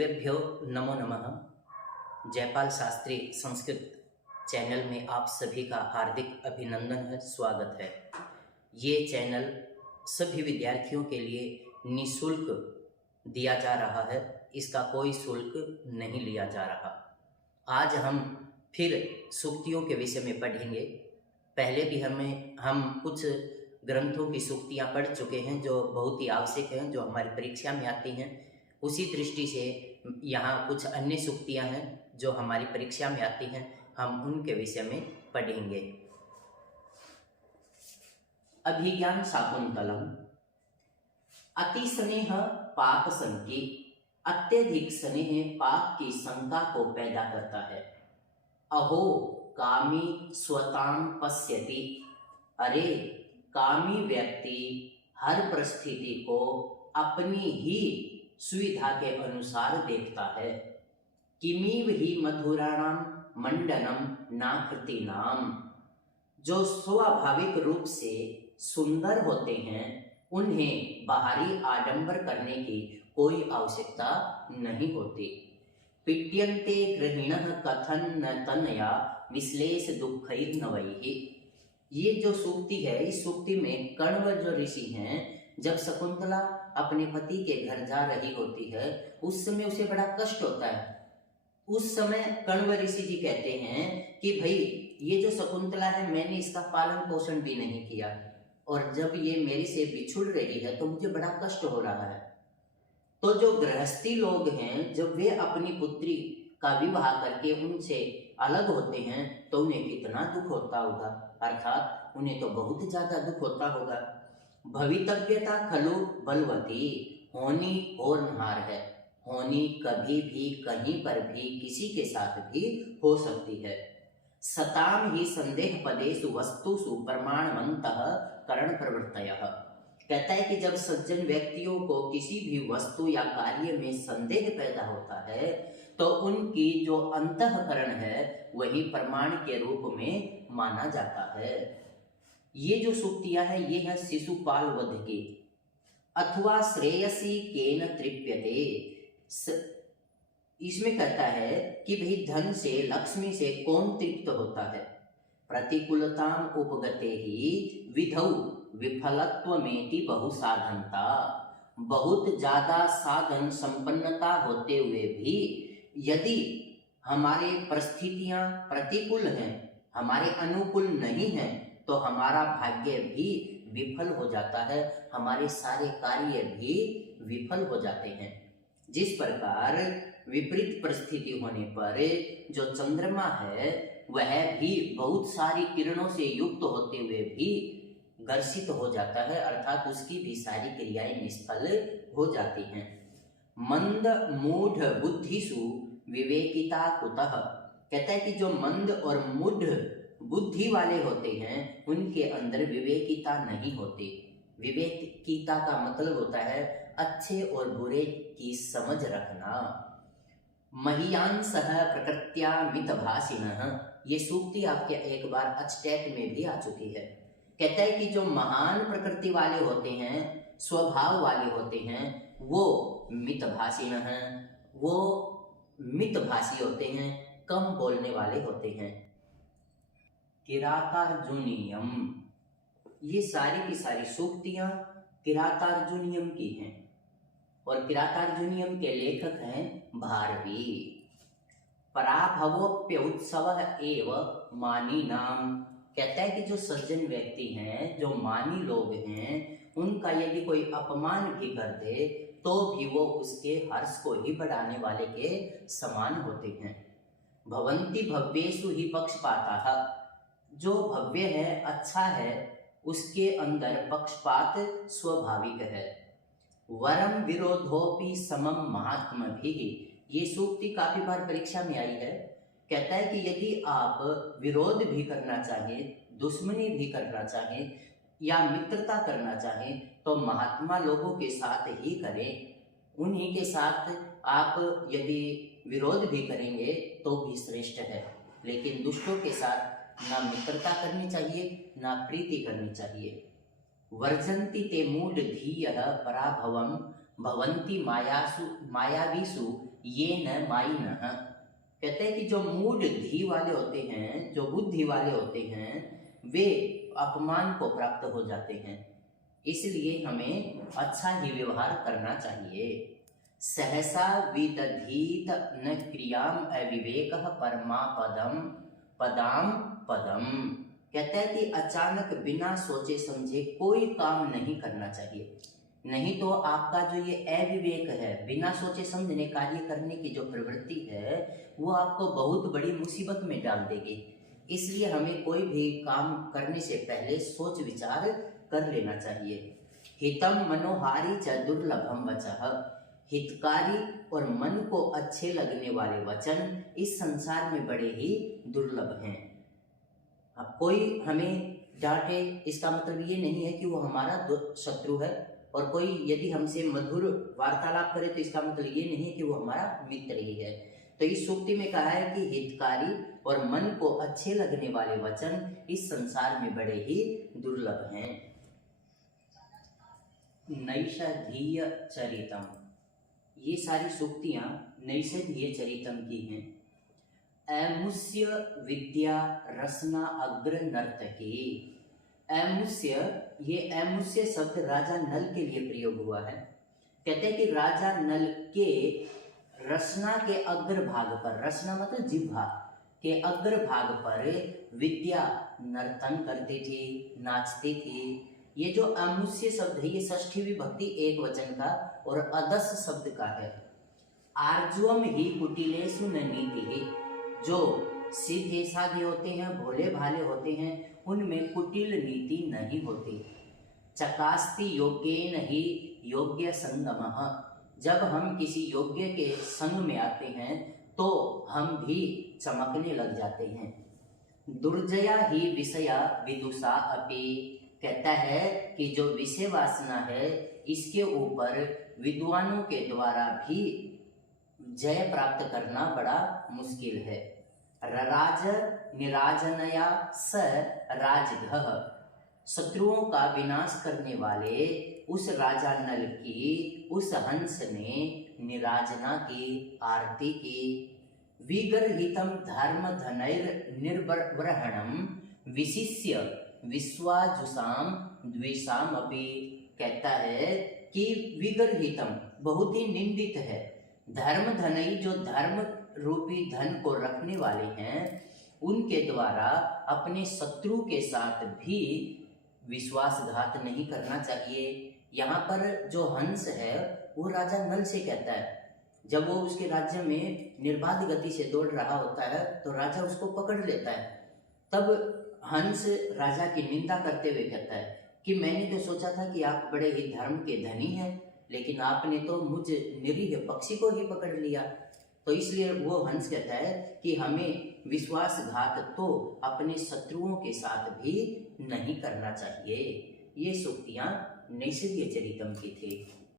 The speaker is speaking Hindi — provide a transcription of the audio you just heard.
सर्वेभ्यो नमो नमः। जयपाल शास्त्री संस्कृत चैनल में आप सभी का हार्दिक अभिनंदन है, स्वागत है। ये चैनल सभी विद्यार्थियों के लिए निःशुल्क दिया जा रहा है, इसका कोई शुल्क नहीं लिया जा रहा। आज हम फिर सूक्तियों के विषय में पढ़ेंगे। पहले भी हम कुछ ग्रंथों की सूक्तियाँ पढ़ चुके हैं जो बहुत ही आवश्यक हैं, जो हमारी परीक्षा में आती हैं। उसी दृष्टि से यहाँ कुछ अन्य सूक्तियाँ हैं जो हमारी परीक्षा में आती हैं, हम उनके विषय में पढ़ेंगे। अभिज्ञान शाकुंतलम। अति स्नेह पाक संकी, अत्यधिक स्नेह पाक की शंका को पैदा करता है। अहो कामी स्वताम पश्यति, अरे कामी व्यक्ति हर परिस्थिति को अपनी ही सुविधा के अनुसार देखता है। किमीव ही मधुराणाम मंडनम नाकृतीनाम, जो स्वाभाविक रूप से सुंदर होते हैं उन्हें बाहरी आडंबर करने की कोई आवश्यकता नहीं होती। पिट्यन्ते गृहिणः कथन न तनया विश्लेष दुःखैर्नवैहि। ये जो सूक्ति है, इस सूक्ति में कण्व जो ऋषि हैं, जब शकुंतला अपने पति के घर जा रही होती है उस समय उसे बड़ा कष्ट होता है। उस समय कण्व ऋषि जी कहते हैं कि भाई ये जो शकुंतला है, मैंने इसका पालन पोषण भी नहीं किया और जब ये मेरे से बिछुड़ रही है तो मुझे बड़ा कष्ट हो रहा है। तो जो गृहस्थी लोग हैं, जब वे अपनी पुत्री का विवाह करके उनसे अलग होते हैं तो उन्हें कितना दुख होता होगा, अर्थात उन्हें तो बहुत ज्यादा दुख होता होगा। भवितव्यता खलु बलवती, होनी होनहार है। होनी कभी भी कहीं पर भी किसी के साथ भी हो सकती है। सताम ही संदेह पदेषु वस्तुषु प्रमाणवन्तः करण प्रवृत्तयः। कहता है कि जब सज्जन व्यक्तियों को किसी भी वस्तु या कार्य में संदेह पैदा होता है तो उनकी जो अंतःकरण है वही प्रमाण के रूप में माना जाता है। ये जो सूक्तियां है ये है शिशुपाल वध की। अथवा श्रेयसी केन तृप्यते, इसमें कहता है कि भाई धन से, लक्ष्मी से कौन तृप्त होता है। प्रतिकूलताम उपगते ही विधौ विफलत्वमेति बहु साधनता। बहुत ज्यादा साधन संपन्नता होते हुए भी यदि हमारे परिस्थितियां प्रतिकूल हैं, हमारे अनुकूल नहीं हैं, तो हमारा भाग्य भी विफल हो जाता है, हमारे सारे कार्य भी विफल हो जाते हैं। जिस प्रकार विपरीत परिस्थिति होने पर जो चंद्रमा है वह भी बहुत सारी किरणों से युक्त होते हुए भी घर्षित हो जाता है, अर्थात उसकी भी सारी क्रियाएं निष्फल हो जाती हैं। मंद मूढ़ बुद्धिषु विवेकिता कुतः। कहता है कि जो मंद और मूढ़ बुद्धि वाले होते हैं उनके अंदर विवेकिता नहीं होती। विवेकिता का मतलब होता है अच्छे और बुरे की समझ रखना। महियांसः प्रकृत्या मितभाषिणः, ये सूक्ति आपके एक बार अचटेट में भी आ चुकी है। कहता है कि जो महान प्रकृति वाले होते हैं, स्वभाव वाले होते हैं, वो मितभाषिणः, वो मितभाषी होते हैं, कम बोलने वाले होते हैं। किरातार्जुनीयम, ये सारी की सारी सूक्तियां किरातार्जुनीयम की हैं और किरातार्जुनीयम के लेखक हैं भारवी। पराभवोप्य उत्सव एव मानी नाम। कहता है कि जो सज्जन व्यक्ति हैं, जो मानी लोग हैं, उनका यदि कोई अपमान भी कर दे तो भी वो उसके हर्ष को ही बढ़ाने वाले के समान होते हैं। भवन्ति भव्येषु ही पक्षपाताः, जो भव्य है, अच्छा है, उसके अंदर पक्षपात स्वाभाविक है। वरम विरोधोपि समम महात्मभिः, ये सूक्ति काफी बार परीक्षा में आई है। कहता है कि यदि आप विरोध भी करना चाहें, दुश्मनी भी करना चाहें या मित्रता करना चाहें तो महात्मा लोगों के साथ ही करें। उन्हीं के साथ आप यदि विरोध भी करेंगे तो भी श्रेष्ठ है, लेकिन दुष्टों के साथ ना मित्रता करनी चाहिए ना प्रीति करनी चाहिए। वर्जन्ति ते मूढ़ धीयः पराभवम भवंती मायावीसु ये न मायिनः। कहते हैं कि जो मूढ़ धी वाले होते हैं, जो बुद्धि वाले होते हैं, वे अपमान को प्राप्त हो जाते हैं। इसलिए हमें अच्छा ही व्यवहार करना चाहिए। सहसा विदधीत न क्रियाम अविवेकः परमापदम पदाम पदम। कहते हैं कि अचानक बिना सोचे समझे कोई काम नहीं करना चाहिए, नहीं तो आपका जो ये अविवेक है, बिना सोचे समझने कार्य करने की जो प्रवृत्ति है, वो आपको बहुत बड़ी मुसीबत में डाल देगी। इसलिए हमें कोई भी काम करने से पहले सोच विचार कर लेना चाहिए। हितम मनोहारी च दुर्लभम वचः। हितकारी और मन को अच्छे लगने वाले वचन इस संसार में बड़े ही दुर्लभ हैं। अब कोई हमें डांटे, इसका मतलब ये नहीं है कि वो हमारा शत्रु है, और कोई यदि हमसे मधुर वार्तालाप करे तो इसका मतलब ये नहीं है कि वो हमारा मित्र ही है। तो इस सूक्ति में कहा है कि हितकारी और मन को अच्छे लगने वाले वचन इस संसार में बड़े ही दुर्लभ हैं। नैषधीय चरितम, ये सारी सूक्तियां नैषधीय चरितम की हैं। अमुष्य विद्या रसना अग्र नर्तकी। अमुष्य, ये अमुष्य शब्द राजा नल के लिए प्रयोग हुआ है। कहते हैं कि राजा नल के रसना के अग्र भाग पर, रसना मतलब जिह्वा के अग्र भाग पर विद्या नर्तन करते थे, नाचते थे। ये जो अमुष्य शब्द है ये षष्ठी विभक्ति एक वचन का और अदस शब्द का है। आर्जुअम ही कुटिलेषु न नीति। जो सीधे साधे होते हैं, भोले भाले होते हैं, उनमें कुटिल नीति नहीं होती। चकास्ति योग्येन ही योग्य संगमः। जब हम किसी योग्य के संग में आते हैं तो हम भी चमकने लग जाते हैं। दुर्जया ही विषया विदुषा अपि। कहता है कि जो विषय वासना है इसके ऊपर विद्वानों के द्वारा भी जय प्राप्त करना बड़ा मुश्किल है। रराज निराजनया स राजगः। शत्रुओं का विनाश करने वाले उस राजा नल की, उस हंस ने निराजना की, आरती की। विगर्हितम धर्म धनैर निर्वहणम विशिष्य विश्वाजुषाम द्विषाम अपि। कहता है कि विगर्हितम बहुत ही निंदित है। धर्म धनई, जो धर्म रूपी धन को रखने वाले हैं, उनके द्वारा अपने शत्रु के साथ भी विश्वासघात नहीं करना चाहिए। यहाँ पर जो हंस है वो राजा नल से कहता है। जब वो उसके राज्य में निर्बाध गति से दौड़ रहा होता है तो राजा उसको पकड़ लेता है। तब हंस राजा की निंदा करते हुए कहता है कि मैंने तो सोचा था कि आप बड़े ही धर्म के धनी हैं, लेकिन आपने तो मुझ निरीह पक्षी को ही पकड़ लिया। तो इसलिए वो हंस कहता है कि हमें विश्वासघात तो अपने शत्रुओं के साथ भी नहीं करना चाहिए। ये सूक्तियां नैषधीय चरितम की थी।